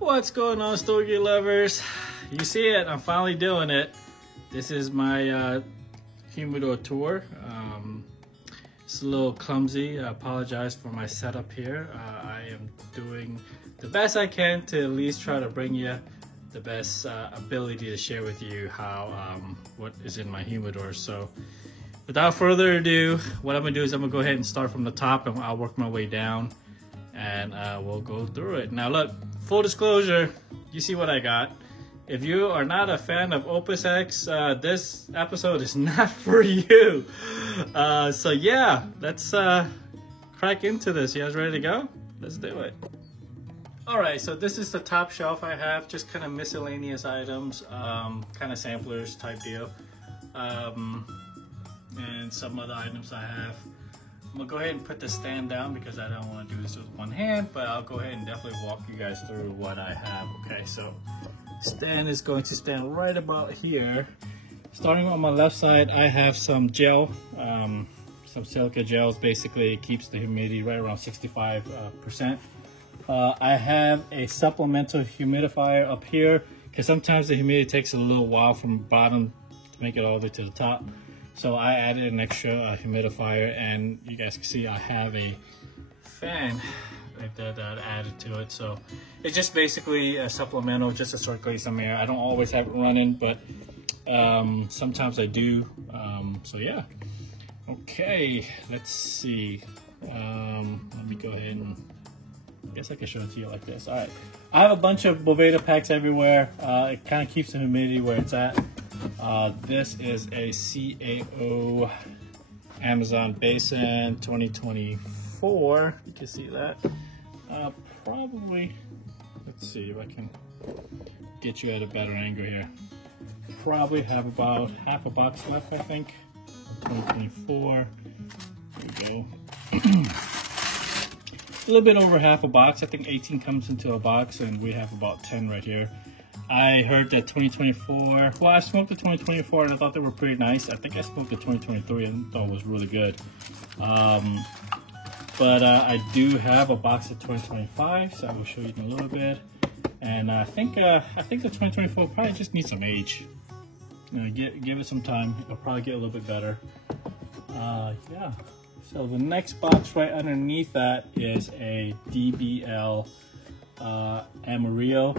What's going on, Stogie lovers? You see it, I'm finally doing it. This is my humidor tour. It's a little clumsy. I apologize for my setup here. I am doing the best I can to at least try to bring you the best ability to share with you how what is in my humidor. So without further ado, what I'm gonna do is I'm gonna go ahead and start from the top and I'll work my way down and we'll go through it. Now look, full disclosure, you see what I got. If you are not a fan of Opus X, this episode is not for you. So yeah, let's crack into this. You guys ready to go? Let's do it. All right, so this is the top shelf I have, just kind of miscellaneous items, kind of samplers type deal. And some other items I have. I'm gonna go ahead and put the stand down because I don't want to do this with one hand, but I'll go ahead and definitely walk you guys through what I have. Okay, so stand is going to stand right about here. Starting on my left side, I have some gel, some silica gels. Basically, it keeps the humidity right around 65%. I have a supplemental humidifier up here because sometimes the humidity takes a little while from the bottom to make it all the way to the top. So I added an extra humidifier, and you guys can see I have a fan right there that I added to it. So it's just basically a supplemental just to circulate some air. I don't always have it running, but sometimes I do. So yeah. Okay, let's see. Let me go ahead and I guess I can show it to you like this. All right, I have a bunch of Boveda packs everywhere. It kind of keeps the humidity where it's at. This is a CAO Amazon Basin 2024. You can see that. Probably, let's see if I can get you at a better angle here. Probably have about half a box left, I think. 2024. There we go. A little bit over half a box. I think 18 comes into a box, and we have about 10 right here. I heard that 2024, well, I smoked the 2024 and I thought they were pretty nice. I think I smoked the 2023 and thought it was really good. But I do have a box of 2025, so I will show you in a little bit. And I think the 2024 probably just needs some age. You know, give it some time. It'll probably get a little bit better. Yeah. So the next box right underneath that is a DBL Amarillo.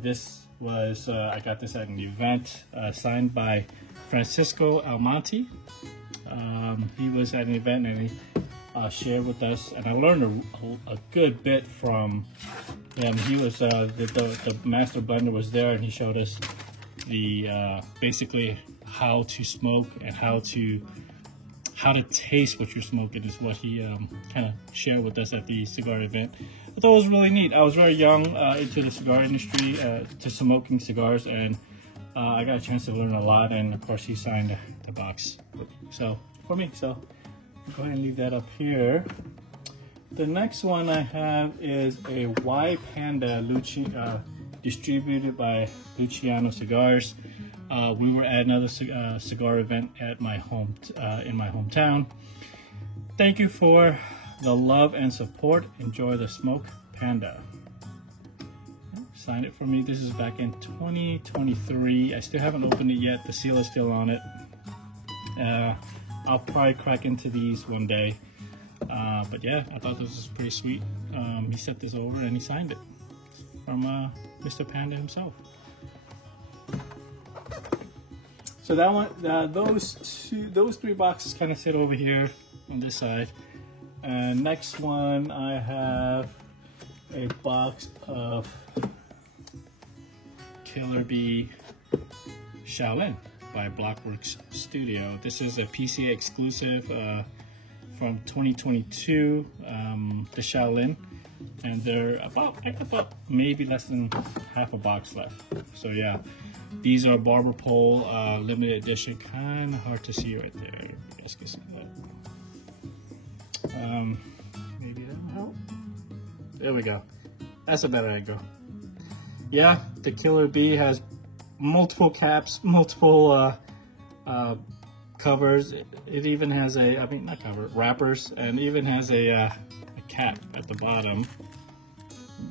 This was, I got this at an event signed by Francisco Almonte. He was at an event and he shared with us, and I learned a good bit from him. He was, the master blender was there, and he showed us the, basically how to smoke and how to taste what you're smoking is what he kind of shared with us at the cigar event. I thought it was really neat. I was very young into the cigar industry, to smoking cigars, and I got a chance to learn a lot, and of course he signed the box for me. So go ahead and leave that up here. The next one I have is a Y Panda distributed by Luciano Cigars. We were at another cigar event at my in my hometown. Thank you for the love and support. Enjoy the smoke, Panda. Signed it for me. This is back in 2023. I still haven't opened it yet. The seal is still on it. I'll probably crack into these one day. But yeah, I thought this was pretty sweet. He sent this over and he signed it from Mr. Panda himself. So that one, those three boxes kind of sit over here on this side. And next one, I have a box of Killer Bee Shaolin by Blockworks Studio. This is a PCA exclusive from 2022, the Shaolin, and they're about maybe less than half a box left. So yeah, these are Barber Pole limited edition. Kind of hard to see right there. You guys can see that. Maybe that'll help. There we go. That's a better angle. Yeah, the Killer Bee has multiple caps, multiple covers. It even has not cover, wrappers, and even has a cap at the bottom.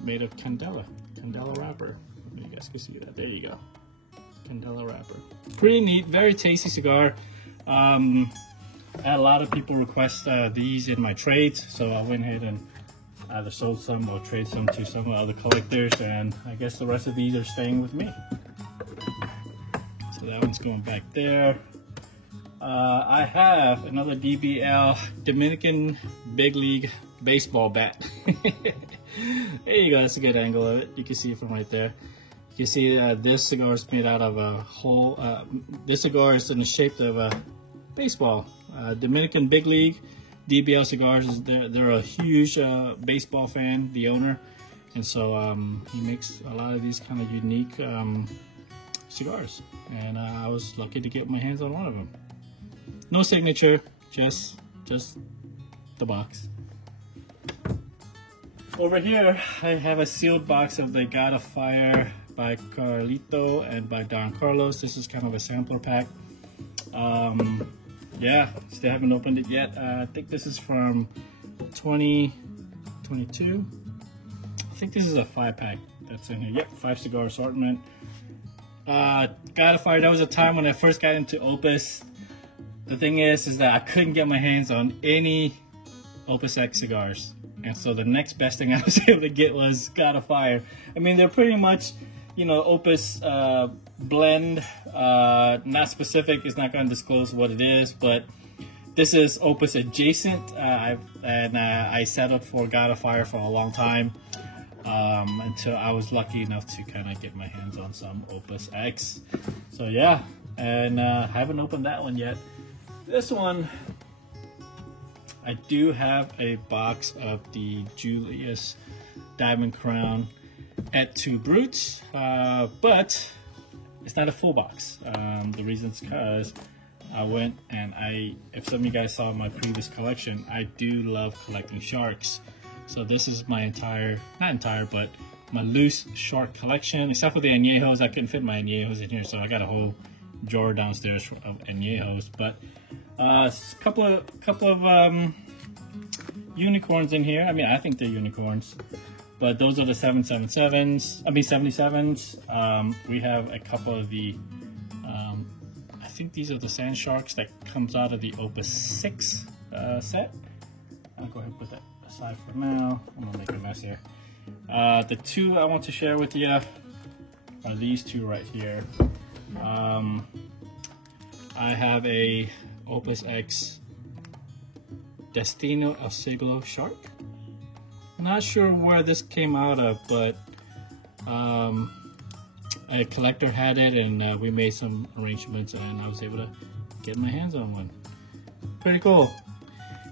made of candela wrapper. You guys can see that. There you go. Candela wrapper. Pretty neat, very tasty cigar. I had a lot of people request these in my trades, so I went ahead and either sold some or trade some to some other collectors, and I guess the rest of these are staying with me. So that one's going back there. I have another DBL, Dominican Big League baseball bat. There you go, that's a good angle of it. You can see it from right there. You see this cigar is made out of a whole, this cigar is in the shape of a baseball. Dominican Big League, DBL Cigars, they're a huge baseball fan, the owner. And so he makes a lot of these kind of unique cigars. And I was lucky to get my hands on one of them. No signature, just the box. Over here, I have a sealed box of the God of Fire by Carlito and by Don Carlos. This is kind of a sampler pack. Yeah, still haven't opened it yet. I think this is from 2022. I think this is a 5-pack that's in here. Yep, 5 cigar assortment. God of Fire, that was a time when I first got into Opus. The thing is that I couldn't get my hands on any Opus X cigars. And so the next best thing I was able to get was God of Fire. I mean, they're pretty much, you know, Opus blend, not specific. It's not going to disclose what it is, but this is Opus adjacent. I settled for God of Fire for a long time until I was lucky enough to kind of get my hands on some Opus X. So yeah, and I haven't opened that one yet. This one, I do have a box of the Julius Diamond Crown Et Tu Brutes, but it's not a full box. The reason is because I went and if some of you guys saw my previous collection, I do love collecting sharks. So this is my not entire, but my loose shark collection, except for the añejos. I couldn't fit my añejos in here, so I got a whole drawer downstairs of añejos. But a couple of unicorns in here. I mean, I think they're unicorns, but those are the 777s. I mean 77s. We have a couple of the. I think these are the Sand Sharks that comes out of the Opus 6 set. I'll go ahead and put that aside for now. I'm gonna make a mess here. The two I want to share with you are these two right here. I have a Opus X Destino El Siglo Shark. Not sure where this came out of, but a collector had it, and we made some arrangements, and I was able to get my hands on one. Pretty cool.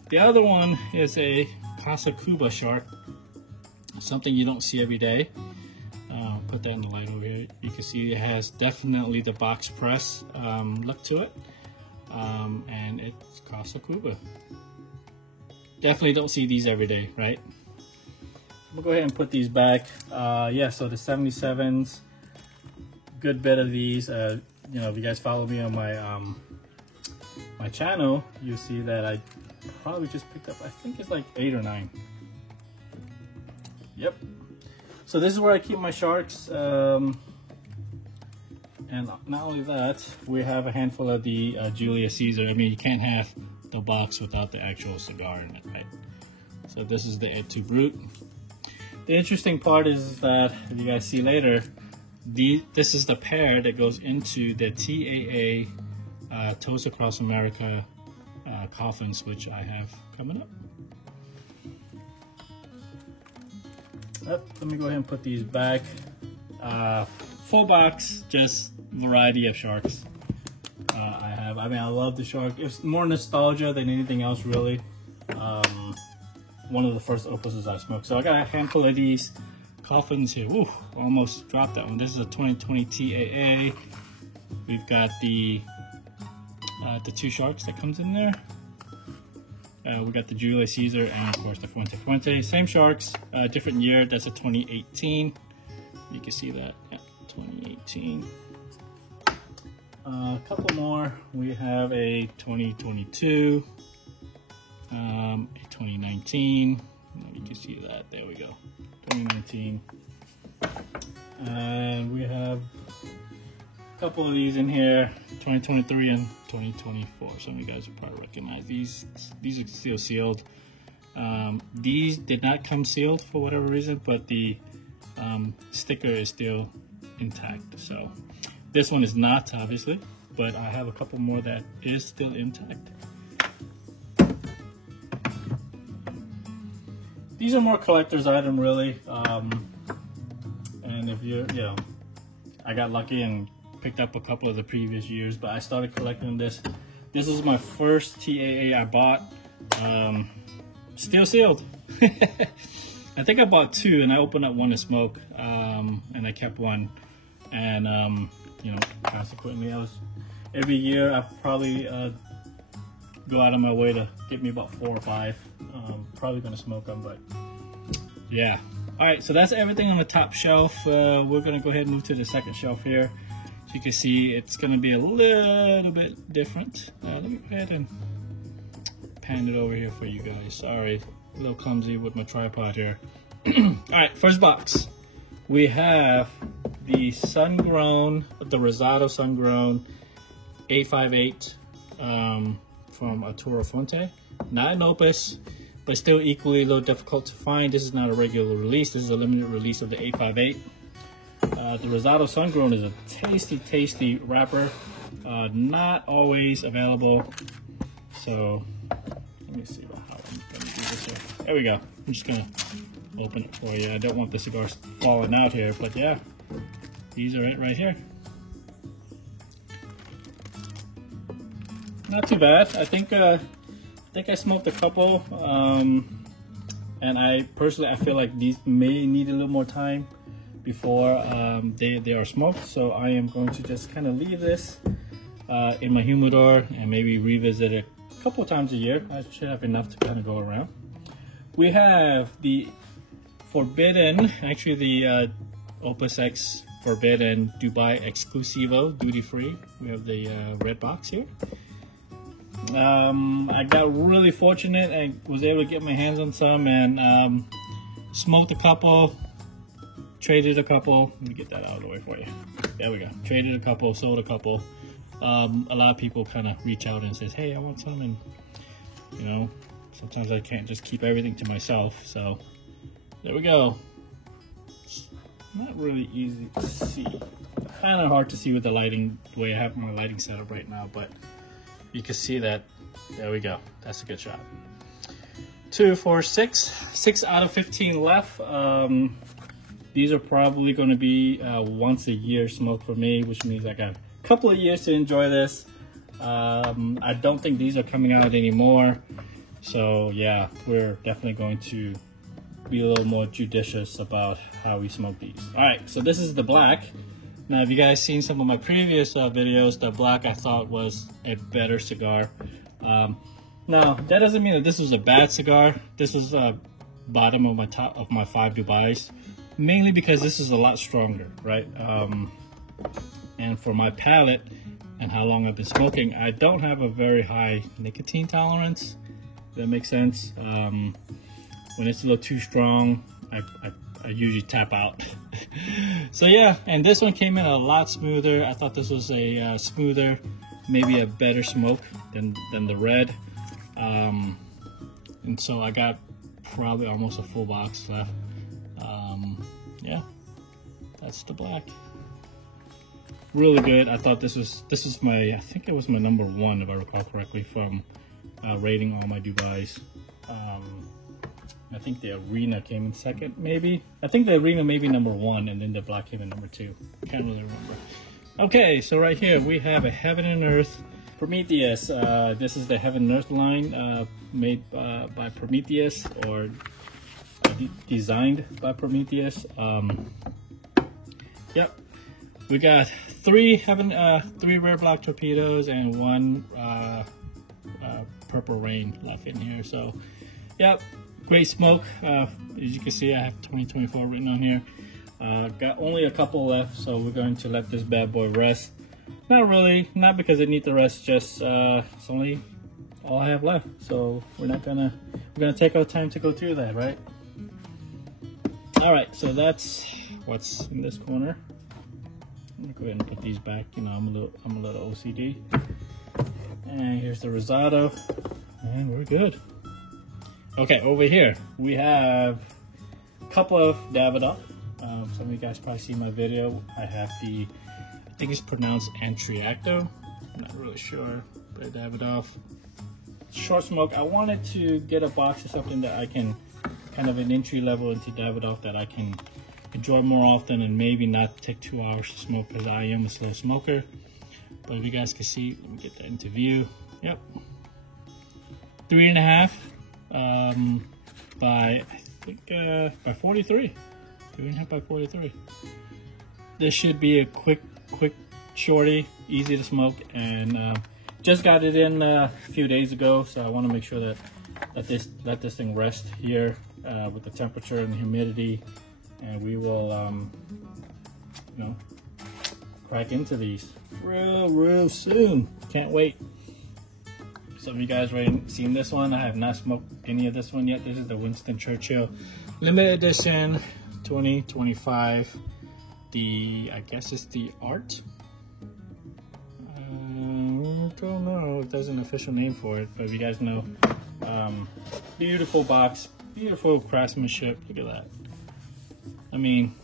The other one is a Casa Cuba Shark, something you don't see every day. Put that in the light over here. You can see it has definitely the box press look to it, and it's Casa Cuba. Definitely don't see these every day, right? I'm gonna go ahead and put these back. Yeah, so the 77s, good bit of these. You know, if you guys follow me on my my channel, you'll see that I probably just picked up, I think it's like 8 or 9. Yep. So this is where I keep my sharks. And not only that, we have a handful of the Julius Caesar. I mean, you can't have the box without the actual cigar in it, right? So this is the Et Tu Brute. The interesting part is that, if you guys see later, this is the pair that goes into the TAA Toast Across America coffins, which I have coming up. Let me go ahead and put these back. Full box, just variety of sharks. I mean, I love the shark. It's more nostalgia than anything else, really. One of the first Opuses I smoked. So I got a handful of these coffins here. Woo, almost dropped that one. This is a 2020 TAA. We've got the 2 sharks that comes in there. We got the Julius Caesar and of course the Fuente. Same sharks, different year. That's a 2018. You can see that, yeah, 2018. A couple more. We have a 2022, a 2019. You can see that. There we go. 2019. 2019. And we have a couple of these in here, 2023 and 2024. Some of you guys will probably recognize these. These are still sealed. These did not come sealed for whatever reason, but the sticker is still intact. So this one is not, obviously, but I have a couple more that is still intact. These are more collector's item, really. And if you're, you know, I got lucky and picked up a couple of the previous years, but I started collecting this. This is my first TAA I bought. Still sealed. I think I bought two, and I opened up one to smoke, and I kept one. And you know, consequently, every year I probably go out of my way to get me about 4 or 5. Probably gonna smoke them, but yeah. All right, so that's everything on the top shelf. We're gonna go ahead and move to the second shelf here. So you can see it's gonna be a little bit different. Let me go ahead and pan it over here for you guys. Sorry, a little clumsy with my tripod here. All right, first box. We have the Sun-Grown, the Rosado Sun-Grown 858 from Arturo Fuente. Not an Opus, but still equally a little difficult to find. This is not a regular release. This is a limited release of the 858. The Rosado Sun-Grown is a tasty, tasty wrapper. Not always available. So let me see how I'm gonna do this here. There we go. I'm just gonna open it for you. I don't want the cigars falling out here, but yeah, these are it right here. Not too bad. I think I smoked a couple, and I personally feel like these may need a little more time before they are smoked. So I am going to just kind of leave this in my humidor and maybe revisit it a couple times a year. I should have enough to kind of go around. We have the Forbidden, actually the Opus X Forbidden Dubai Exclusivo duty free. We have the red box here. I got really fortunate and was able to get my hands on some, and smoked a couple, traded a couple. Let me get that out of the way for you. There we go. Traded a couple, sold a couple. A lot of people kind of reach out and says, hey, I want some, and you know, sometimes I can't just keep everything to myself. So there we go. It's not really easy to see. Kind of hard to see with the lighting, the way I have my lighting set up right now, but you can see that. There we go. That's a good shot. 2, 4, 6. 6 out of 15 left. These are probably going to be once a year smoke for me, which means I got a couple of years to enjoy this. I don't think these are coming out anymore. So yeah, we're definitely going to be a little more judicious about how we smoke these. All right, so this is the black. Now, if you guys seen some of my previous videos, the black I thought was a better cigar. Now, that doesn't mean that this was a bad cigar. This is bottom of my top of my 5 Dubais, mainly because this is a lot stronger, right? And for my palate and how long I've been smoking, I don't have a very high nicotine tolerance. If that makes sense. When it's a little too strong, I usually tap out. So yeah, and this one came in a lot smoother. I thought this was a smoother, maybe a better smoke than the red. And so I got probably almost a full box left. Yeah, that's the black. Really good. I thought this is my, I think it was my #1 if I recall correctly from rating all my Dubais. I think the Arena came in second, maybe. I think the Arena may be #1, and then the black came in #2. Can't really remember. Okay, so right here we have a Heaven and Earth Prometheus. This is the Heaven and Earth line made by Prometheus, or designed by Prometheus. Yep, we got 3 rare black torpedoes and 1 Purple Rain left in here. So, yep. Great smoke. As you can see, I have 2024 written on here. Got only a couple left, so we're going to let this bad boy rest. Not really, not because it needs the rest, just it's only all I have left. So we're gonna take our time to go through that, right? All right, so that's what's in this corner. I'm gonna go ahead and put these back. You know, I'm a little OCD. And here's the risotto, and we're good. Okay, over here we have a couple of Davidoff. Some of you guys probably see my video. I have I think it's pronounced Antriacto. I'm not really sure, but Davidoff. Short smoke. I wanted to get a box or something that I can, kind of an entry level into Davidoff that I can enjoy more often and maybe not take 2 hours to smoke because I am a slow smoker. But if you guys can see, let me get that into view. Yep. 3.5 by, I think, by 43. 3.5 by 43. This should be a quick shorty, easy to smoke, and just got it in a few days ago, so I want to make sure that let this thing rest here with the temperature and the humidity, and we will you know, crack into these real soon. Can't wait. Some of you guys already seen this one. I have not smoked any of this one yet. This is the Winston Churchill limited edition 2025. I guess it's the art. I don't know if there's an official name for it, but if you guys know, beautiful box, beautiful craftsmanship. Look at that. I mean,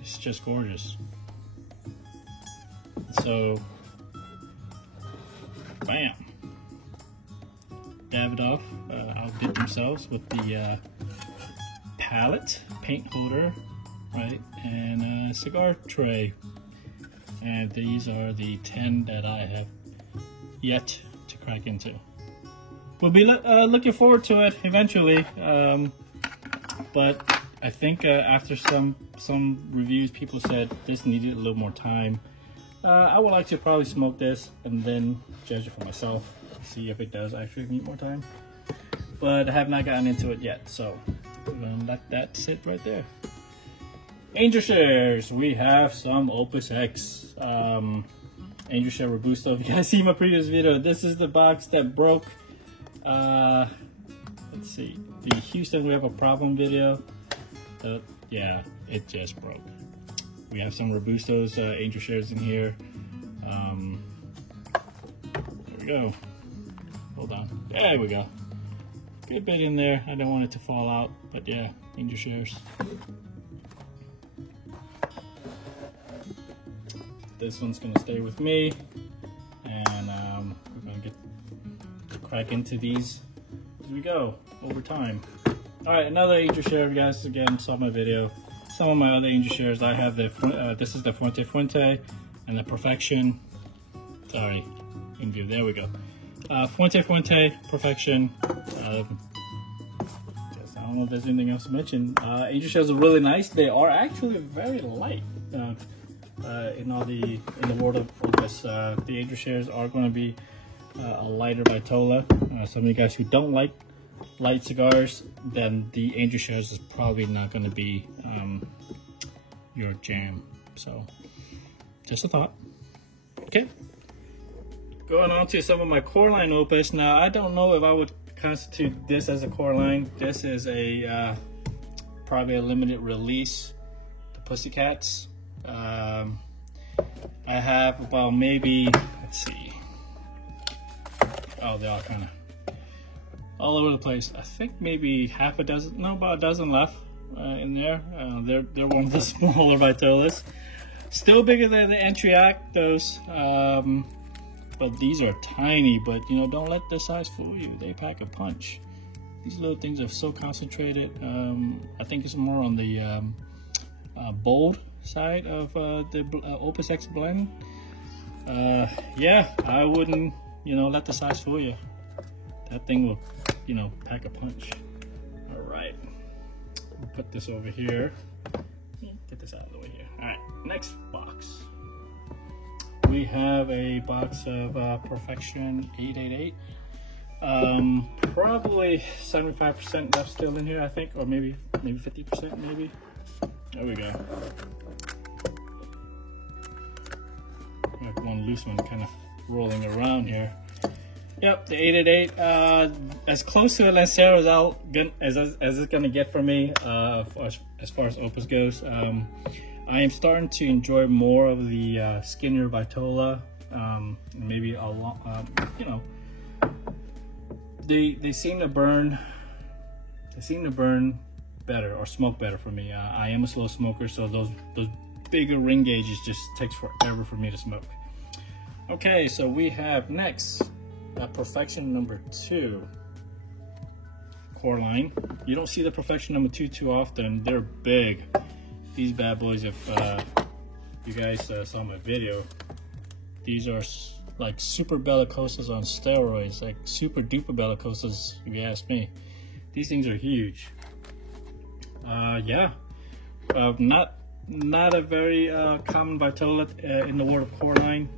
it's just gorgeous. So, bam. Davidoff outdid themselves with the palette, paint holder, right, and cigar tray. And these are the 10 that I have yet to crack into. We'll be looking forward to it eventually, but I think after some reviews, people said this needed a little more time. I would like to probably smoke this and then judge it for myself, see if it does actually need more time. But I have not gotten into it yet, so that's it right there. Angel Shares, we have some Opus X Angel Share Robusto. If you guys see my previous video, this is the box that broke. Let's see, the Houston We Have a Problem video. Yeah, it just broke. We have some Robustos Angel Shares in here. There we go. Hold on. There we go. Good bit in there. I don't want it to fall out, but yeah, Angel Shares. This one's gonna stay with me, and we're gonna get to crack into these as we go over time. All right, another Angel Share. You guys again saw my video. Some of my other Angel Shares, I have the this is the Fuente and the Perfection. Sorry, in view. There we go. Fuente Perfection. I don't know if there's anything else to mention. Angel Shares are really nice. They are actually very light. In the world of Opus, the Angel Shares are going to be a lighter Vitola. Some of you guys who don't like light cigars, then the Angel Shares is probably not going to be your jam. So, just a thought. Okay. Going on to some of my core line Opus. Now, I don't know if I would constitute this as a core line. This is a probably a limited release. The Pussycats. I have about maybe, let's see, oh, they're all kind of all over the place. I think maybe half a dozen, no, about a dozen left in there. They're one of the smaller Vitolas, still bigger than the Antriactos, but these are tiny. But you know, don't let the size fool you. They pack a punch. These little things are so concentrated. I think it's more on the bold side of the Opus X blend. Yeah, I wouldn't, you know, let the size fool you. That thing will, you know, pack a punch. All right, we'll put this over here. Get this out of the way here. All right, next box. We have a box of Perfection 888. Probably 75% left still in here, I think, or maybe 50%, maybe. There we go. Like one loose one kind of rolling around here. Yep, the 888, as close to a Lancero as it's gonna get for me, as far as Opus goes. I am starting to enjoy more of the skinnier Vitola. Maybe a lot, you know, they seem to burn. They seem to burn better or smoke better for me. I am a slow smoker, so those bigger ring gauges just takes forever for me to smoke. Okay, so we have next Perfection number 2 core line. You don't see the Perfection number 2 too often. They're big. These bad boys, if you guys saw my video, these are like super bellicosas on steroids, like super duper bellicosas if you ask me. These things are huge. Yeah, not a very common Vitola in the world of core line.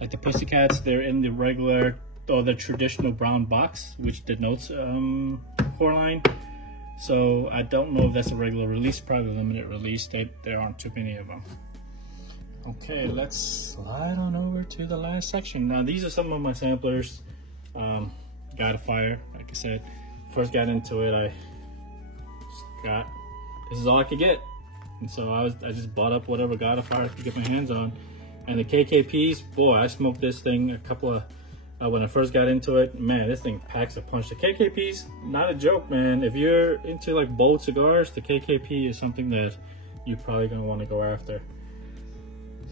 Like the Pussycats, they're in the regular or the traditional brown box, which denotes core line. So I don't know if that's a regular release, probably limited release. There aren't too many of them. Okay, let's slide on over to the last section. Now these are some of my samplers. God of Fire, like I said, first got into it, this is all I could get, and so I just bought up whatever God of Fire I could get my hands on. And the KKPs, boy, I smoked this thing a couple of when I first got into it. Man, this thing packs a punch. The KKPs, not a joke, man. If you're into like bold cigars, the KKP is something that you're probably gonna want to go after.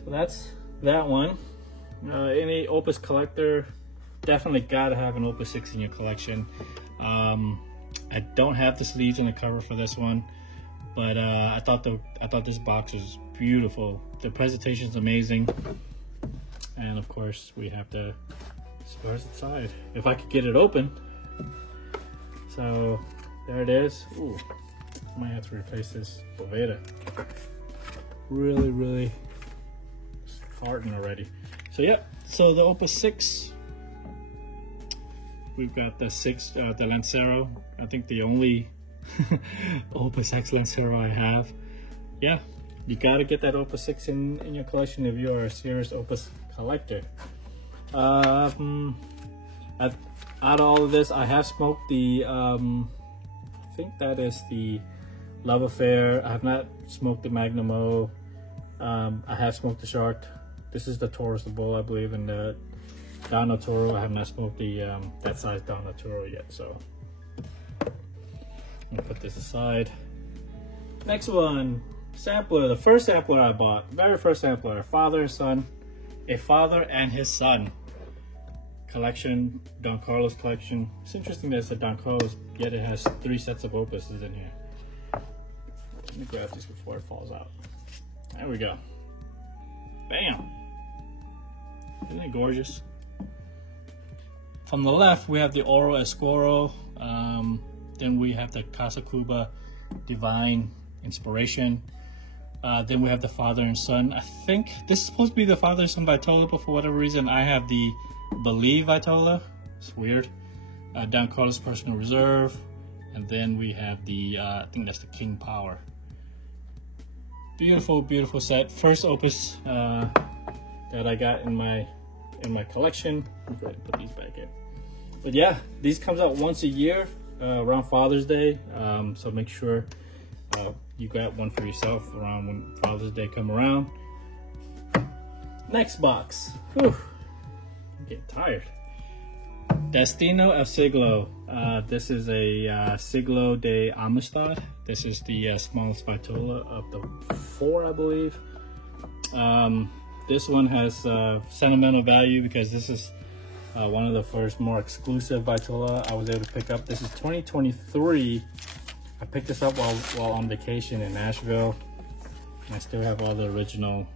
So that's that one. Any Opus collector, definitely gotta have an Opus 6 in your collection. I don't have the sleeves in the cover for this one, but I thought this box was beautiful. The presentation is amazing, and of course we have the cigars inside. If I could get it open. So there it is. Ooh, might have to replace this Boveda. Really farting already. So yeah, so the Opus 6. We've got the the Lancero. I think the only Opus X Lancero I have. Yeah, you gotta get that Opus 6 in your collection if you are a serious Opus collector. Out of all of this, I have smoked the, I think that is the Love Affair. I have not smoked the Magnum O. I have smoked the Shark. This is the Taurus the Bull, I believe, and the Don Arturo. I have not smoked the that size Don Arturo yet, so I'm gonna put this aside. Next one, sampler. The first sampler I bought, very first sampler, a father and son, a father and his son collection, Don Carlos collection. It's interesting that it's a Don Carlos, yet it has 3 sets of Opuses in here. Let me grab this before it falls out. There we go. Bam! Isn't it gorgeous? From the left, we have the Oro Escuro. Then we have the Casa Cuba Divine Inspiration. Then we have the father and son. I think this is supposed to be the father and son Vitola, but for whatever reason, I have the Believe Vitola. It's weird. Don Carlos Personal Reserve. And then we have the, I think that's the King Power. Beautiful set. First Opus that I got in my collection. I'll go ahead and put these back in. But yeah, these comes out once a year around Father's Day. So make sure you got one for yourself around when Father's Day come around. Next box. Whew. I'm getting tired. Destino El Siglo. This is a Siglo de Amistad. This is the smallest Vitola of the 4, I believe. This one has sentimental value because this is one of the first more exclusive Vitola I was able to pick up. This is 2023. I picked this up while on vacation in Nashville. And I still have all the original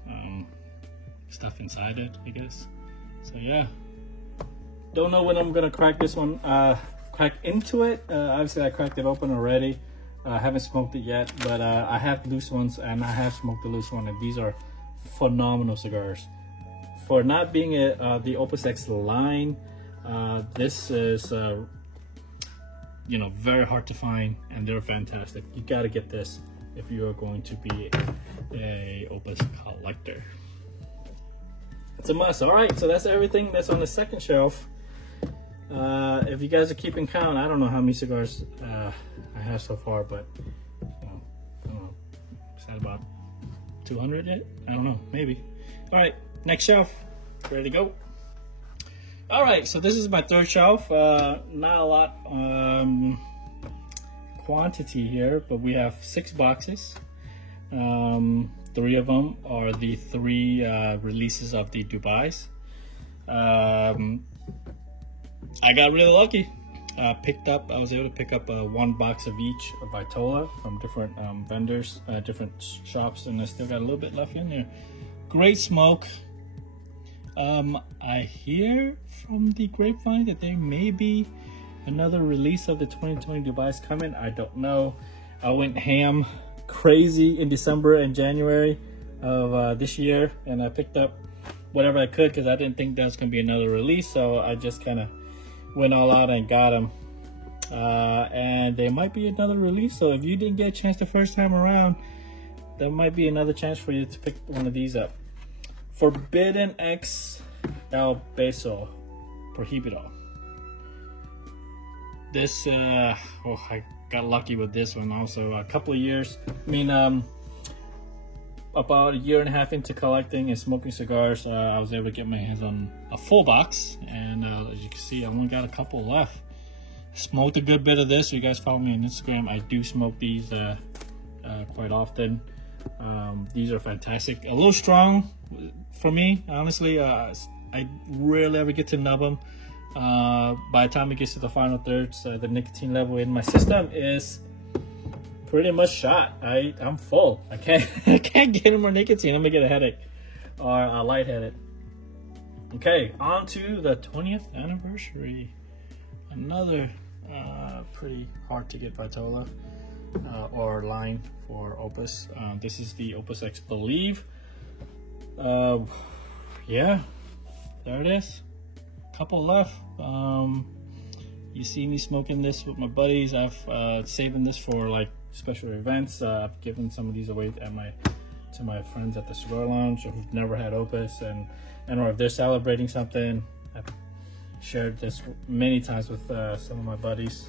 stuff inside it, I guess. So yeah. Don't know when I'm gonna crack this one, crack into it. Obviously I cracked it open already. I haven't smoked it yet, but I have loose ones and I have smoked the loose one, and these are phenomenal cigars. For not being the Opus X line, this is you know, very hard to find, and they're fantastic. You gotta get this if you are going to be a Opus collector. It's a must. All right, so that's everything that's on the second shelf. If you guys are keeping count, I don't know how many cigars I have so far, but I don't know. Is that about 200 yet? I don't know, maybe. All right, next shelf, ready to go. All right, so this is my third shelf. Not a lot quantity here, but we have 6 boxes. 3 of them are the 3 releases of the Dubais. I got really lucky. I was able to pick up 1 box of each of Vitola from different vendors, different shops, and I still got a little bit left in there. Great smoke. I hear from the grapevine that there may be another release of the 2020 Dubais coming. I don't know. I went ham crazy in December and January of this year, and I picked up whatever I could because I didn't think there was going to be another release, so I just kind of went all out and got them. And there might be another release, so if you didn't get a chance the first time around, there might be another chance for you to pick one of these up. Forbidden X El Beso Prohibido. This, I got lucky with this one also. A couple of years, about a year and a half into collecting and smoking cigars, I was able to get my hands on a full box, and as you can see, I only got a couple left. Smoked a good bit of this. So you guys follow me on Instagram. I do smoke these quite often. These are fantastic. A little strong for me, honestly. I rarely ever get to nub them. By the time it gets to the final thirds, the nicotine level in my system is pretty much shot. I'm full. I can't get any more nicotine. I'm gonna get a headache or a lightheaded. Okay, on to the 20th anniversary. Another pretty hard to get Vitola or line for Opus. This is the Opus X Believe. Yeah, there it is. Couple left. You see me smoking this with my buddies. I've saving this for like special events. I've given some of these away to my friends at the cigar lounge who've never had Opus, and or if they're celebrating something. I've shared this many times with some of my buddies.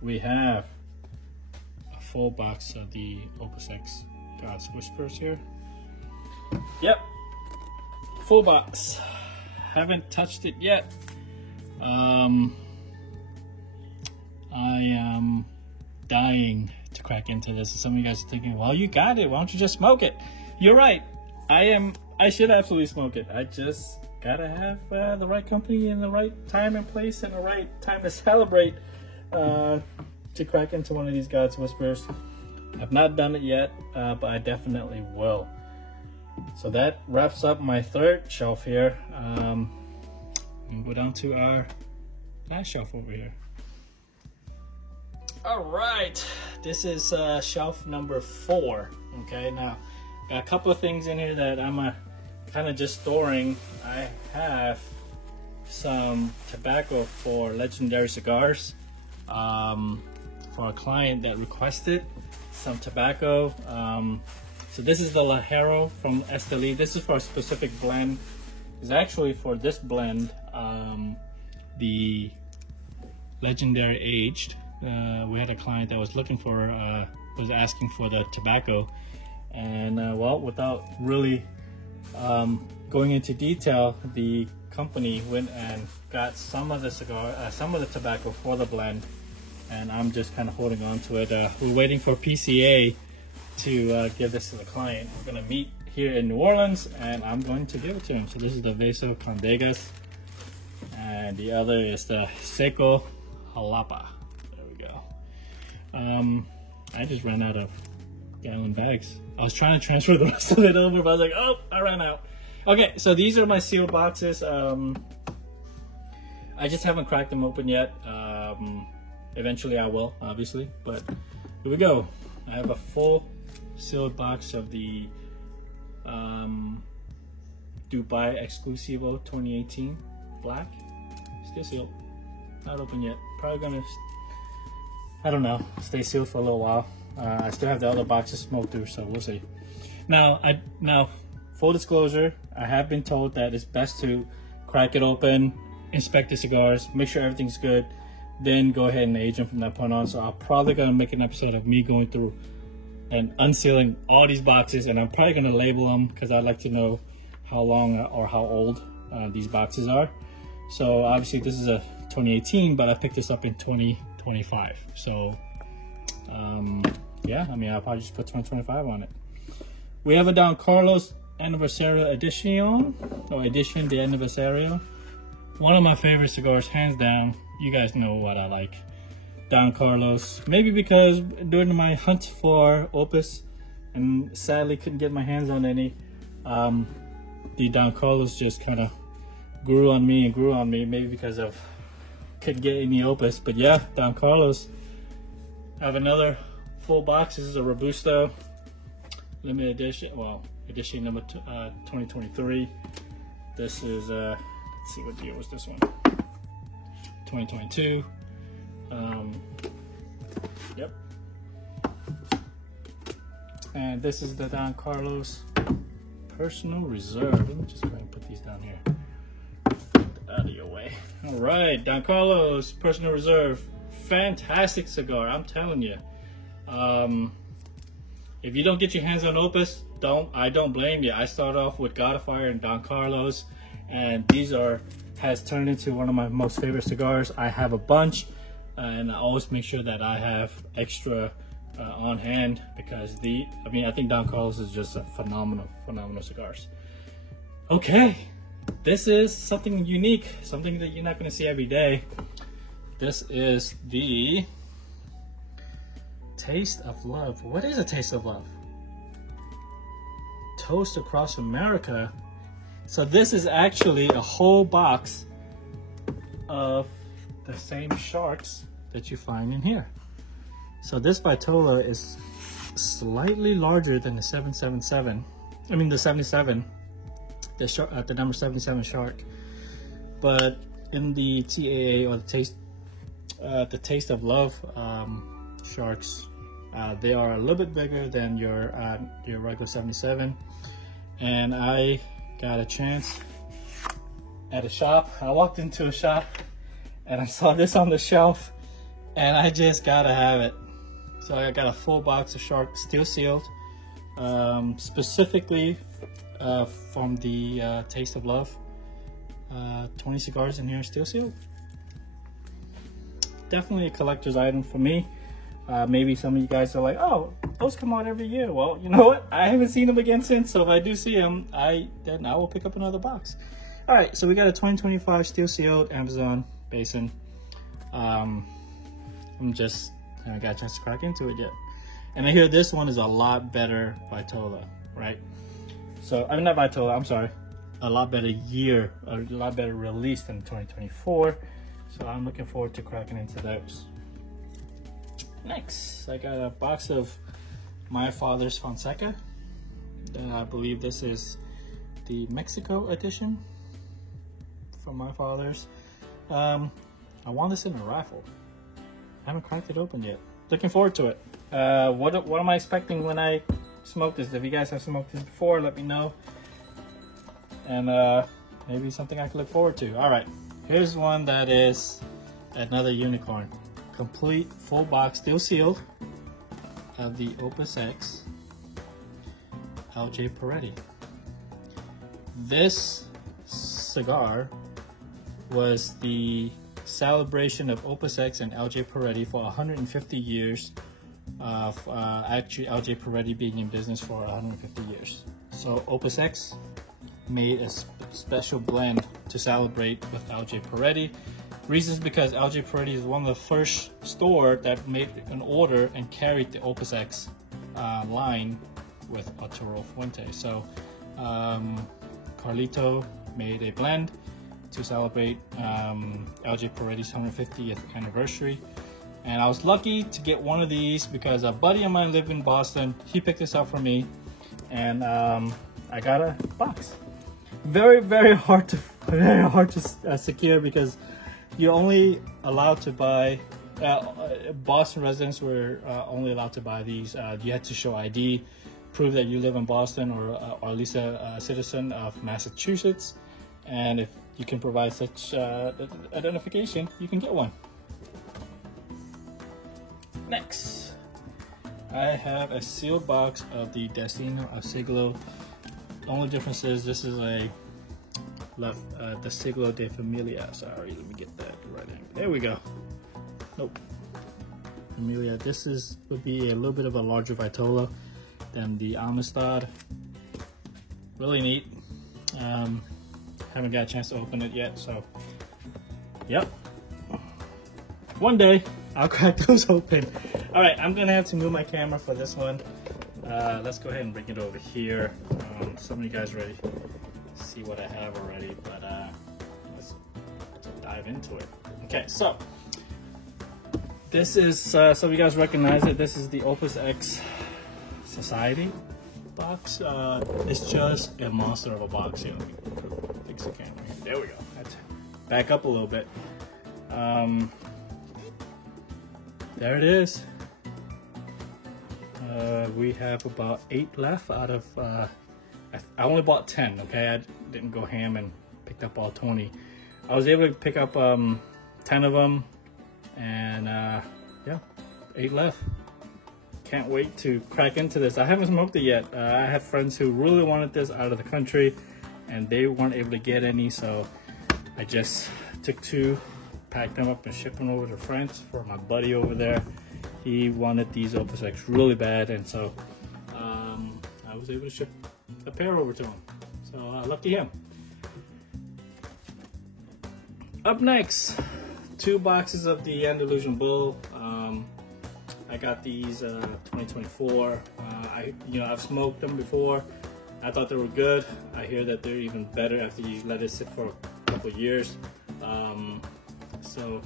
We have a full box of the Opus X God's Whispers here. Yep, full box. Haven't touched it yet. I am dying to crack into this. Some of you guys are thinking, well, you got it, why don't you just smoke it? You're right. I should absolutely smoke it. I just gotta have the right company and the right time and place and the right time to celebrate to crack into one of these God's Whispers. I've not done it yet, but I definitely will. So that wraps up my third shelf here. We'll go down to our last shelf over here. All right, this is shelf number 4. Okay, now got a couple of things in here that I'm kind of just storing. I have some tobacco for Legendary Cigars for a client that requested some tobacco. So this is the Ligero from Esteli. This is for a specific blend. It's actually for this blend, the Legendary Aged. We had a client that was looking for, was asking for the tobacco, and well, without really going into detail, the company went and got some of the tobacco for the blend, and I'm just kind of holding on to it. We're waiting for PCA to give this to the client. We're gonna meet here in New Orleans, and I'm going to give it to him. So this is the Beso Condegas, and the other is the Seco Jalapa. There we go. I just ran out of gallon bags. I was trying to transfer the rest of it over, but I was like, oh, I ran out. Okay, so these are my sealed boxes. I just haven't cracked them open yet. Eventually I will, obviously, but here we go. I have a full sealed box of the Dubai Exclusivo 2018 Black. Still sealed, not open yet. Probably gonna, I don't know, stay sealed for a little while. I still have the other boxes smoked through, so we'll see. Now, full disclosure, I have been told that it's best to crack it open inspect the cigars, make sure everything's good, then go ahead and age them from that point on. So I'm probably gonna make an episode of me going through and unsealing all these boxes, and I'm probably gonna label them because I'd like to know how long or how old these boxes are. So obviously this is a 2018, but I picked this up in 2025. So yeah, I mean, I'll probably just put 2025 on it. We have a Don Carlos Aniversario Edition de Aniversario. One of my favorite cigars, hands down. You guys know what I like. Don Carlos. Maybe because during my hunt for Opus, and sadly couldn't get my hands on any, the Don Carlos just kind of grew on me. Maybe because of couldn't get any Opus. But yeah, Don Carlos. I have another full box. This is a Robusto limited edition. Well, edition number 2023. This is let's see, what year was this one? 2022. Yep. And this is the Don Carlos Personal Reserve. Let me just go ahead and put these down here. Get that out of your way. All right, Don Carlos Personal Reserve. Fantastic cigar, I'm telling you. If you don't get your hands on Opus, I don't blame you. I started off with God of Fire and Don Carlos, and these has turned into one of my most favorite cigars. I have a bunch, and I always make sure that I have extra on hand because I think Don Carlos is just a phenomenal cigars. Okay, this is something unique, something that you're not going to see every day. This is the Taste of Love. What is a Taste of Love? Toast Across America. So this is actually a whole box of the same sharks that you find in here. So this Vitola is slightly larger than the 777. I mean the 77, the number 77 shark. But in the TAA, or the Taste of Love sharks, they are a little bit bigger than your regular 77. And I got a chance at a shop. I walked into a shop and I saw this on the shelf, and I just gotta have it. So I got a full box of shark, still sealed, specifically from the Taste of Love. 20 cigars in here, still sealed. Definitely a collector's item for me. Maybe some of you guys are like, oh, those come out every year. Well, you know what? I haven't seen them again since, so if I do see them, then I will pick up another box. All right, so we got a 2025 still sealed Amazon Basin. I haven't got a chance to crack into it yet. And I hear this one is a lot better Vitola, right? So, I mean, not Vitola, I'm sorry. A lot better year, a lot better release than 2024. So I'm looking forward to cracking into those. Next, I got a box of My Father's Fonseca. I believe this is the Mexico edition from My Father's. I won this in a raffle. I haven't cracked it open yet. Looking forward to it. What am I expecting when I smoke this? If you guys have smoked this before, let me know. And maybe something I can look forward to. All right, here's one that is another unicorn. Complete full box, still sealed, of the Opus X LJ Peretti. This cigar was the celebration of Opus X and LJ Peretti for 150 years of actually LJ Peretti being in business for 150 years. So Opus X made a special blend to celebrate with LJ Peretti. Reasons because LJ Peretti is one of the first store that made an order and carried the Opus X line with Arturo Fuente. So Carlito made a blend to celebrate LJ Peretti's 150th anniversary. And I was lucky to get one of these because a buddy of mine lived in Boston. He picked this up for me, and I got a box. Very hard to secure because you're only allowed to buy. Boston residents were only allowed to buy these. You had to show ID, prove that you live in Boston, or at least a citizen of Massachusetts. And if you can provide such identification, you can get one. Next, I have a sealed box of the Destino of Siglo. The only difference is this is a the Siglo de Familia. Sorry, let me get that right angle. There we go. Nope. Familia. This would be a little bit of a larger Vitola than the Amistad. Really neat. Haven't got a chance to open it yet, so yep. One day I'll crack those open. All right, I'm gonna have to move my camera for this one. Let's go ahead and bring it over here. Some of you guys already see what I have already, but let's dive into it. Okay, so this is some of you guys recognize it. This is the Opus X Society box. It's just a monster of a box. You know, fix the camera here. There we go. Let's back up a little bit. There it is. We have about 8 left out of. I only bought 10. Okay, I didn't go ham and picked up all 20. I was able to pick up 10 of them, and yeah, 8 left. Can't wait to crack into this. I haven't smoked it yet. I have friends who really wanted this out of the country, and they weren't able to get any, so I just took 2, packed them up, and shipped them over to France for my buddy over there. He wanted these Opus X really bad, and so I was able to ship a pair over to him. So lucky him. Up next, 2 boxes of the Andalusian Bull. I got these 2024. I've smoked them before. I thought they were good. I hear that they're even better after you let it sit for a couple years. So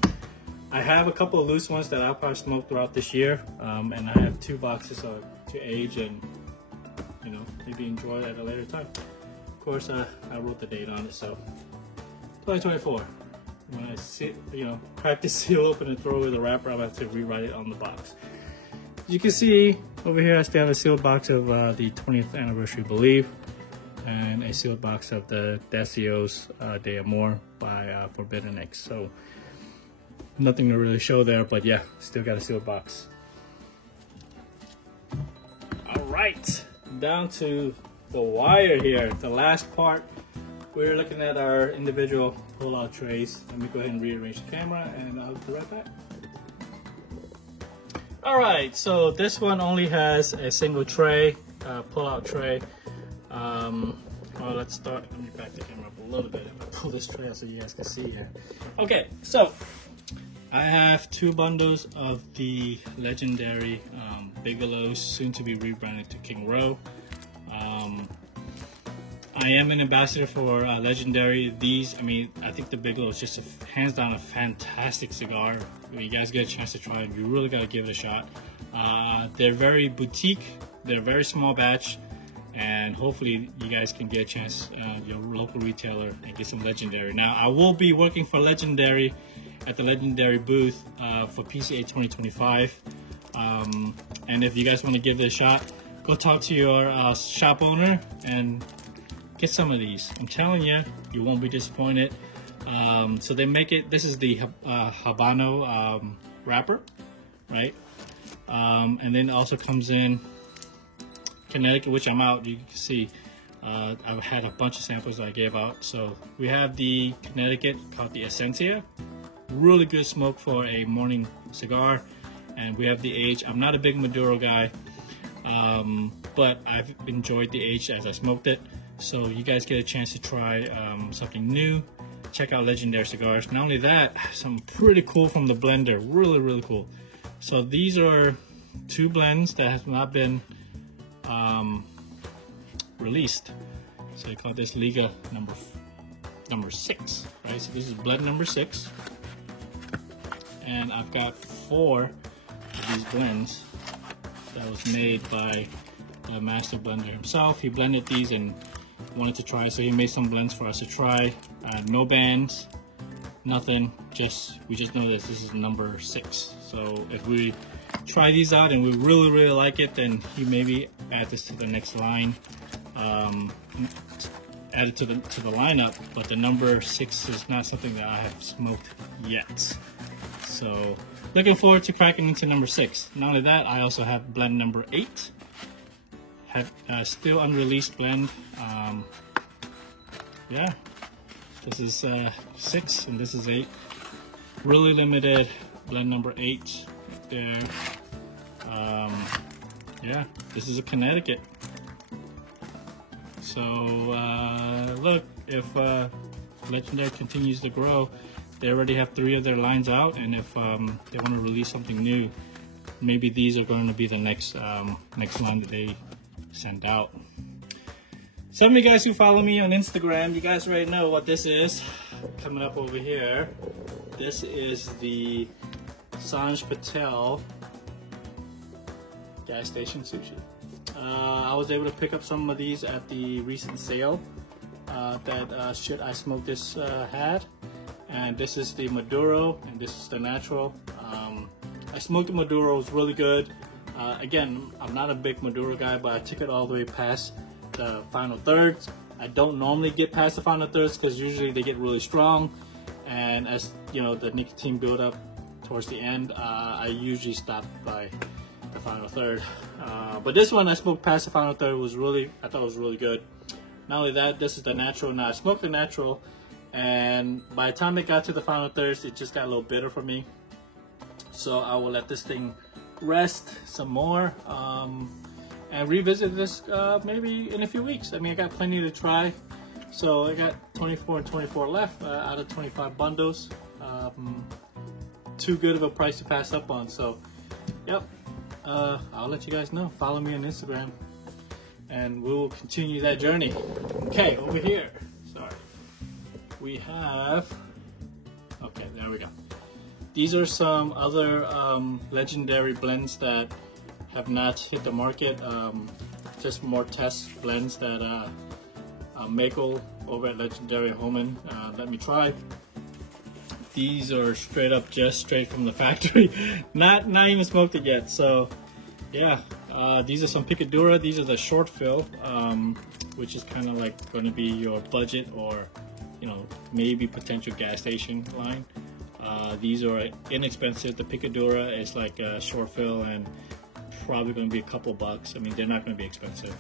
I have a couple of loose ones that I'll probably smoke throughout this year, and I have 2 boxes to age and maybe enjoy it at a later time. Of course, I wrote the date on it, so 2024. When I crack the seal open and throw away the wrapper, I'm going to have to rewrite it on the box. As you can see over here, I still have a sealed box of the 20th anniversary Believe, and a sealed box of the Desio's De Amor by Forbidden X. So nothing to really show there, but yeah, still got a sealed box. All right, down to the wire here, the last part. We're looking at our individual pull-out trays. Let me go ahead and rearrange the camera, and I'll be right back. All right, so this one only has a single tray, pull-out tray. Well, let's start. Let me back the camera up a little bit. If I pull this tray out so you guys can see here. Okay, so I have 2 bundles of the legendary Bigelows, soon to be rebranded to King Row. I am an ambassador for Legendary. These, I think the Bigelow is just hands down a fantastic cigar. When you guys get a chance to try it, you really got to give it a shot. They're very boutique, they're very small batch, and hopefully you guys can get a chance, your local retailer, and get some Legendary. Now, I will be working for Legendary at the Legendary booth for PCA 2025. And if you guys want to give it a shot, go talk to your shop owner and get some of these. I'm telling you, you won't be disappointed. So they make it, this is the Habano wrapper, right? And then it also comes in Connecticut, which I'm out, you can see. I've had a bunch of samples that I gave out. So we have the Connecticut called the Essentia. Really good smoke for a morning cigar. And we have the age. I'm not a big Maduro guy, but I've enjoyed the age as I smoked it. So you guys get a chance to try something new. Check out Legendary cigars. Not only that, something pretty cool from the blender. Really, really cool. So these are 2 blends that have not been released. So I call this Liga number 6, right? So this is blend number 6, and I've got 4 of these blends that was made by the master blender himself. He blended these and wanted to try, so he made some blends for us to try. No bands, nothing. We just know that this is number 6. So if we try these out and we really like it, then he maybe add this to the next line. added to the lineup, but the number 6 is not something that I have smoked yet. So looking forward to cracking into number 6. Not only that, I also have blend number 8. Have still unreleased blend. Yeah, this is 6 and this is 8. Really limited blend number 8 there. Yeah, this is a Connecticut. So look, if Legendary continues to grow, they already have 3 of their lines out, and if they want to release something new, maybe these are going to be the next line that they send out. Some of you guys who follow me on Instagram, you guys already know what this is. Coming up over here, this is the Sanj Patel gas station sushi. I was able to pick up some of these at the recent sale that Shit I Smoked This had. And this is the Maduro, and this is the natural. I smoked the Maduro, it was really good. Again, I'm not a big Maduro guy, but I took it all the way past the final thirds. I don't normally get past the final thirds because usually they get really strong. And as you know, the nicotine build up towards the end, I usually stop by the final third. But this one I smoked past the final third, I thought it was really good. Not only that, this is the natural. Now I smoked the natural, and by the time it got to the final thirds, it just got a little bitter for me. So I will let this thing rest some more and revisit this maybe in a few weeks. I mean, I got plenty to try. So I got 24 and 24 left out of 25 bundles. Too good of a price to pass up on. So, yep. I'll let you guys know. Follow me on Instagram, and we'll continue that journey. Okay, over here. Sorry. We have. Okay, there we go. These are some other Legendary blends that have not hit the market. Just more test blends that Mako over at Legendary Homan let me try. These are straight from the factory, not even smoked it yet. So yeah, these are some Picadura. These are the short fill, which is kind of like going to be your budget or maybe potential gas station line. These are inexpensive. The Picadura is like a short fill and probably going to be a couple bucks. I mean, they're not going to be expensive.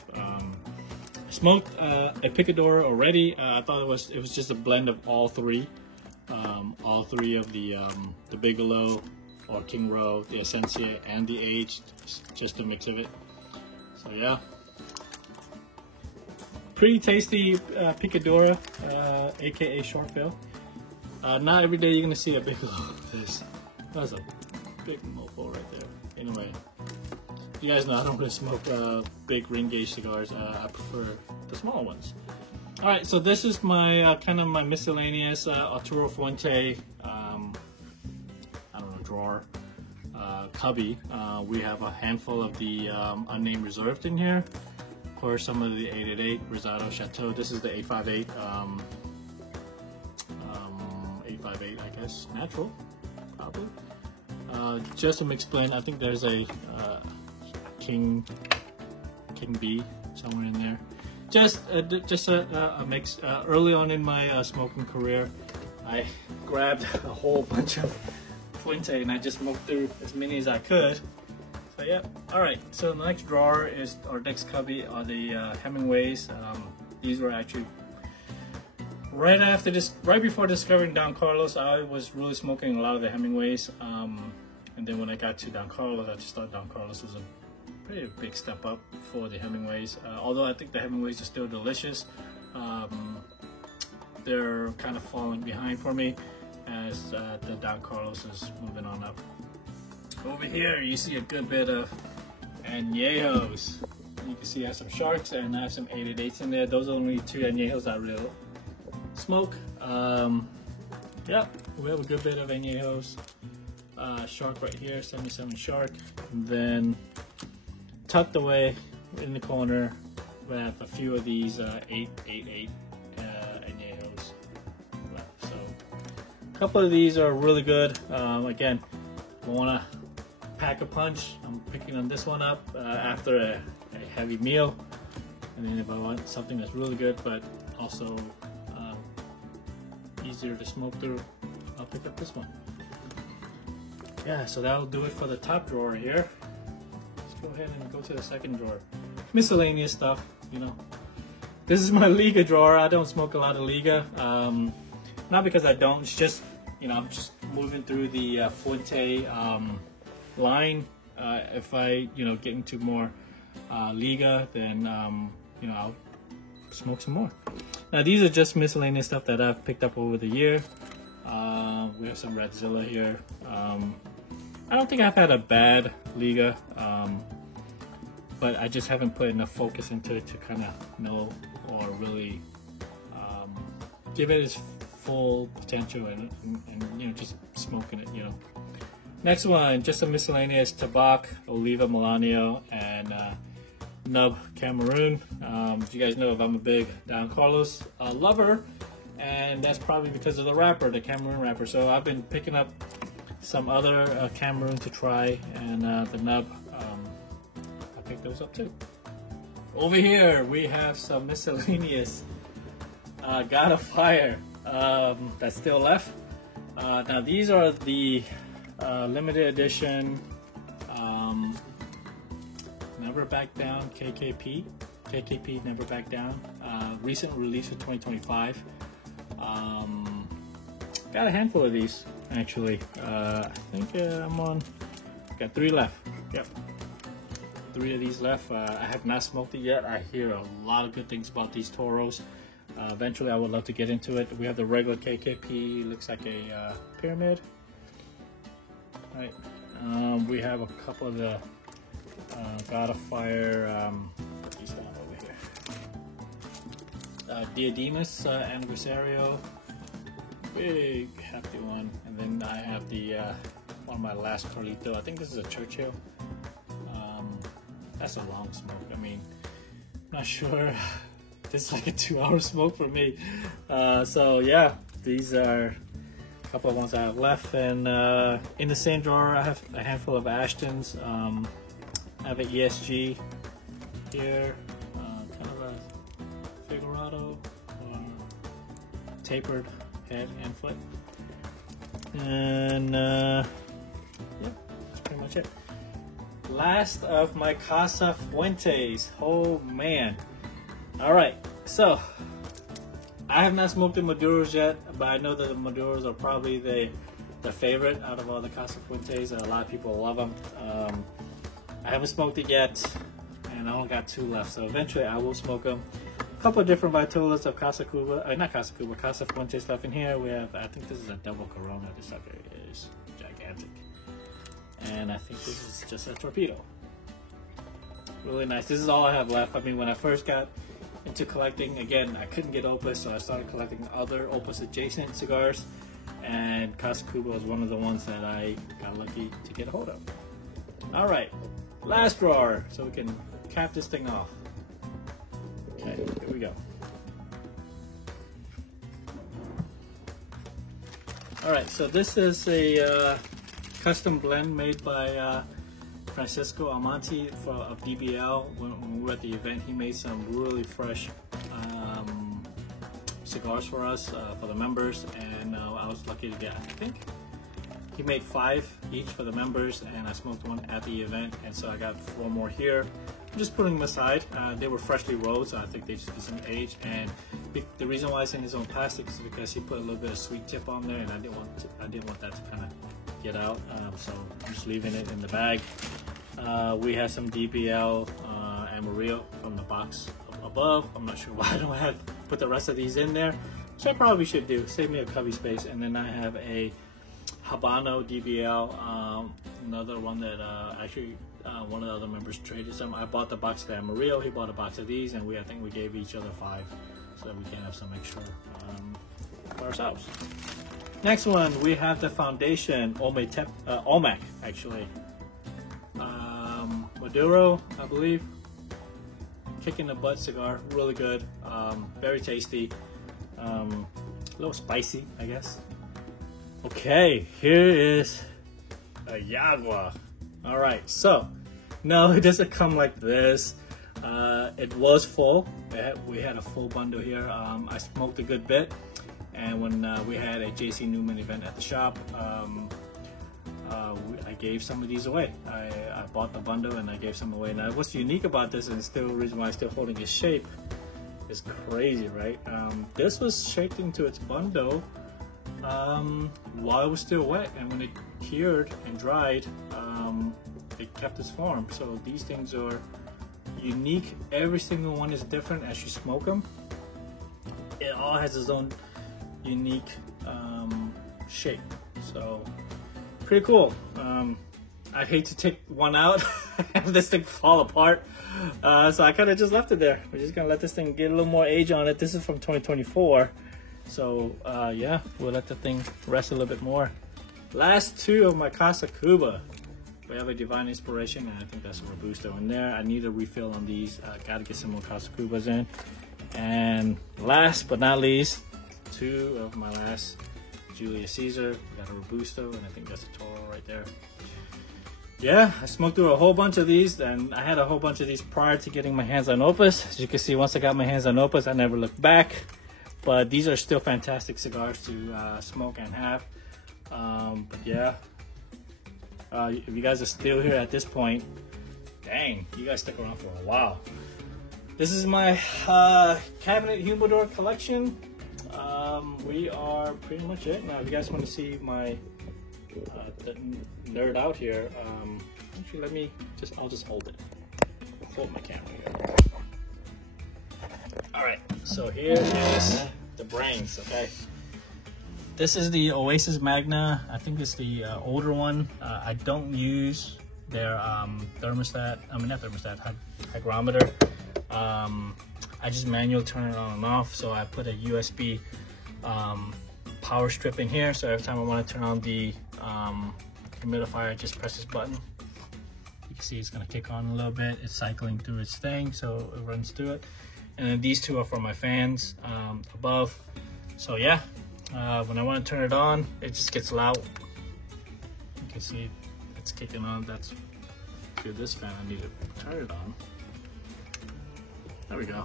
Smoked a Picadura already. I thought it was just a blend of all three of the Bigelow or King Row, the Essentia, and the Aged, just a mix of it. So yeah, pretty tasty Picadura, aka short fill. Not every day you're gonna see a Bigelow. That's a big mofo right there. Anyway, you guys know I don't really smoke big ring gauge cigars. I prefer the small ones. All right, so this is my kind of my miscellaneous Arturo Fuente, I don't know, drawer, cubby. We have a handful of the unnamed reserved in here. Of course, some of the 888 Rosado Chateau. This is the 858, 858, I guess, natural, probably. Just to explain, I think there's a King B somewhere in there. Just a mix. Early on in my smoking career, I grabbed a whole bunch of Fuente and I just smoked through as many as I could. So yeah, all right. So the next drawer is, or next cubby, are the Hemingways. These were actually right before discovering Don Carlos. I was really smoking a lot of the Hemingways, and then when I got to Don Carlos, I just thought Don Carlos was a pretty big step up for the Hemingways. Although I think the Hemingways are still delicious, they're kind of falling behind for me as the Don Carlos is moving on up. Over here you see a good bit of Añejos. You can see I have some Sharks and I have some 888s in there. Those are only 2 Añejos I really smoke. Yeah, we have a good bit of Añejos. Shark right here, 77 Shark. And then tucked away in the corner, we have a few of these 888 Añejos left. So a couple of these are really good. Again, if I want to pack a punch, I'm picking on this one up after a heavy meal. And then if I want something that's really good, but also easier to smoke through, I'll pick up this one. Yeah, so that'll do it for the top drawer here. Let's go ahead and go to the second drawer. Miscellaneous stuff, you know. This is my Liga drawer. I don't smoke a lot of Liga. Not because I don't, it's just, you know, I'm just moving through the Fuente line. If I, you know, get into more Liga, then, you know, I'll smoke some more. Now these are just miscellaneous stuff that I've picked up over the year. We have some Redzilla here. I don't think I've had a bad Liga, but I just haven't put enough focus into it to kind of know or really give it its full potential and you know, just smoking it, you know. Next one, just a miscellaneous Tabak, Oliva Melanio, and Nub Cameroon. You guys know if I'm a big Don Carlos lover, and that's probably because of the wrapper, the Cameroon wrapper. So I've been picking up some other Cameroon to try, and the Nub, I picked those up too. Over here we have some miscellaneous God of Fire that's still left. Now these are the limited edition Never Back Down KKP Never Back Down, recent release of 2025. Got a handful of these actually. I think got 3 left. Yep, 3 of these left. I have not smoked it yet. I hear a lot of good things about these Toros. Eventually I would love to get into it. We have the regular KKP, looks like a pyramid. Right. We have a couple of the God of Fire, these down over here. Diademus Anniversario, big hefty one. And then I have the one of my last Carlito. I think this is a Churchill. That's a long smoke. I mean, not sure. This is like a 2-hour smoke for me. So yeah, these are a couple of ones I have left. And in the same drawer, I have a handful of Ashtons. I have an ESG here, kind of a Figurado, tapered head and foot. And yeah, that's pretty much it. Last of my Casa Fuentes. Oh man. Alright, so I have not smoked the Maduros yet, but I know that the Maduros are probably the favorite out of all the Casa Fuentes. A lot of people love them. I haven't smoked it yet, and I only got 2 left, so eventually I will smoke them. A couple of different Vitolas of Casa Cuba, not Casa Cuba, Casa Fuentes left in here. We have, I think this is a double Corona. This sucker is gigantic. And I think this is just a Torpedo. Really nice. This is all I have left. I mean, when I first got into collecting, again, I couldn't get Opus, so I started collecting other Opus adjacent cigars, and Casa Cuba was one of the ones that I got lucky to get a hold of. All right, last drawer, so we can cap this thing off. Okay, here we go. All right, so this is a custom blend made by Francisco Almonte of DBL. When we were at the event, he made some really fresh cigars for us, for the members, and I was lucky to get, I think he made 5 each for the members, and I smoked one at the event, and so I got 4 more here. I'm just putting them aside. They were freshly rolled, so I think they just get some age, and the reason why it's in his own plastic is because he put a little bit of sweet tip on there, and I didn't want that to kind of get out, so I'm just leaving it in the bag. We have some DBL Amarillo from the box above. I'm not sure why I don't have to put the rest of these in there, which I probably should do, save me a cubby space. And then I have a Habano DBL, another one that actually one of the other members traded some. I bought the box of the Amarillo, he bought a box of these, and I think we gave each other 5 so that we can have some extra for ourselves. Next one, we have the Foundation Olmec actually. Maduro, I believe. Kicking the butt cigar, really good, very tasty, a little spicy, I guess. Okay, here is a Yagua. All right, so no, it doesn't come like this. It was full. We had a full bundle here. I smoked a good bit, and when we had a JC Newman event at the shop, I gave some of these away. I bought the bundle and I gave some away. Now, what's unique about this, and still the reason why I'm still holding its shape, is crazy, right? This was shaped into its bundle while it was still wet, and when it cured and dried, it kept its form. So these things are unique. Every single one is different as you smoke them. It all has its own unique shape. So pretty cool. I hate to take one out and this thing fall apart, so I kind of just left it there. We're just gonna let this thing get a little more age on it. This is from 2024, so yeah, we'll let the thing rest a little bit more. Last two of my Casa Cuba. We have a Divine Inspiration, and I think that's a Robusto in there. I need a refill on these. Gotta get some more Casa Cubas in. And last but not least, two of my last Julius Caesar. We got a Robusto, and I think that's a Toro right there. Yeah, I smoked through a whole bunch of these, and I had a whole bunch of these prior to getting my hands on Opus. As you can see, once I got my hands on Opus, I never looked back. But these are still fantastic cigars to smoke and have. But yeah, if you guys are still here at this point, dang, you guys stuck around for a while. This is my cabinet humidor collection. We are pretty much it. Now, if you guys want to see my nerd out here, actually, let me I'll just hold it. Hold my camera here. All right, so here is the brains. Okay, this is the Oasis Magna. I think it's the older one. I don't use their thermostat. I mean, not thermostat, hygrometer. I just manually turn it on and off. So I put a USB power strip in here. So every time I want to turn on the humidifier, I just press this button. You can see it's gonna kick on a little bit. It's cycling through its thing, so it runs through it. And then these two are for my fans above. So yeah, when I want to turn it on, it just gets loud. You can see it's kicking on. That's through this fan. I need to turn it on. There we go.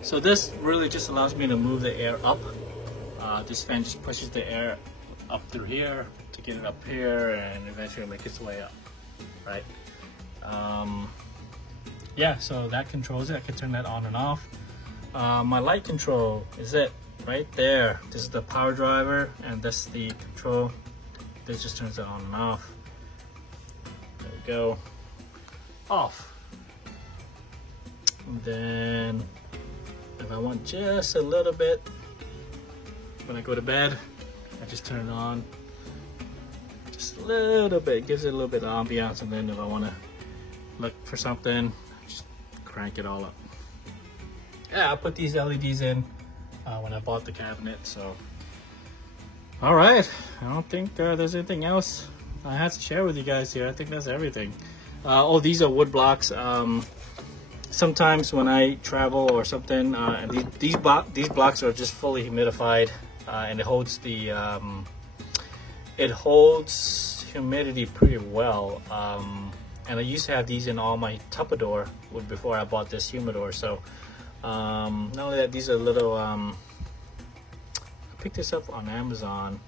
So this really just allows me to move the air up. This fan just pushes the air up through here to get it up here, and eventually make its way up, right? Yeah, so that controls it. I can turn that on and off. My light control is it right there. This is the power driver, and this is the control. This just turns it on and off. There we go. Off. And then if I want just a little bit, when I go to bed, I just turn it on just a little bit. Gives it a little bit of ambiance. And then if I want to look for something, just crank it all up. Yeah, I put these LEDs in when I bought the cabinet. So all right, I don't think there's anything else I have to share with you guys here. I think that's everything. Oh, these are wood blocks. Sometimes when I travel or something, and these blocks are just fully humidified, and it holds the humidity pretty well. And I used to have these in all my Tupperware before I bought this humidor. So not only that, these are little. I picked this up on Amazon,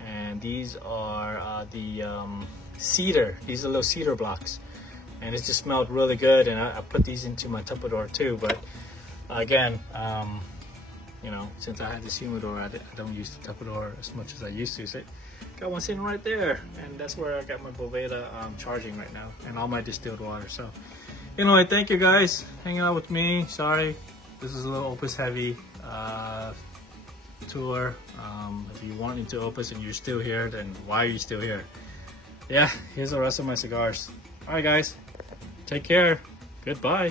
and these are the cedar. These are little cedar blocks. And it just smelled really good, and I put these into my Tupperware too. But again, you know, since I had this humidor, I don't use the Tupperware as much as I used to. So got one sitting right there, and that's where I got my Boveda charging right now, and all my distilled water. So anyway, thank you guys hanging out with me. Sorry, this is a little Opus heavy tour. If you want into Opus and you're still here, then why are you still here? Yeah, here's the rest of my cigars. All right, guys. Take care. Goodbye.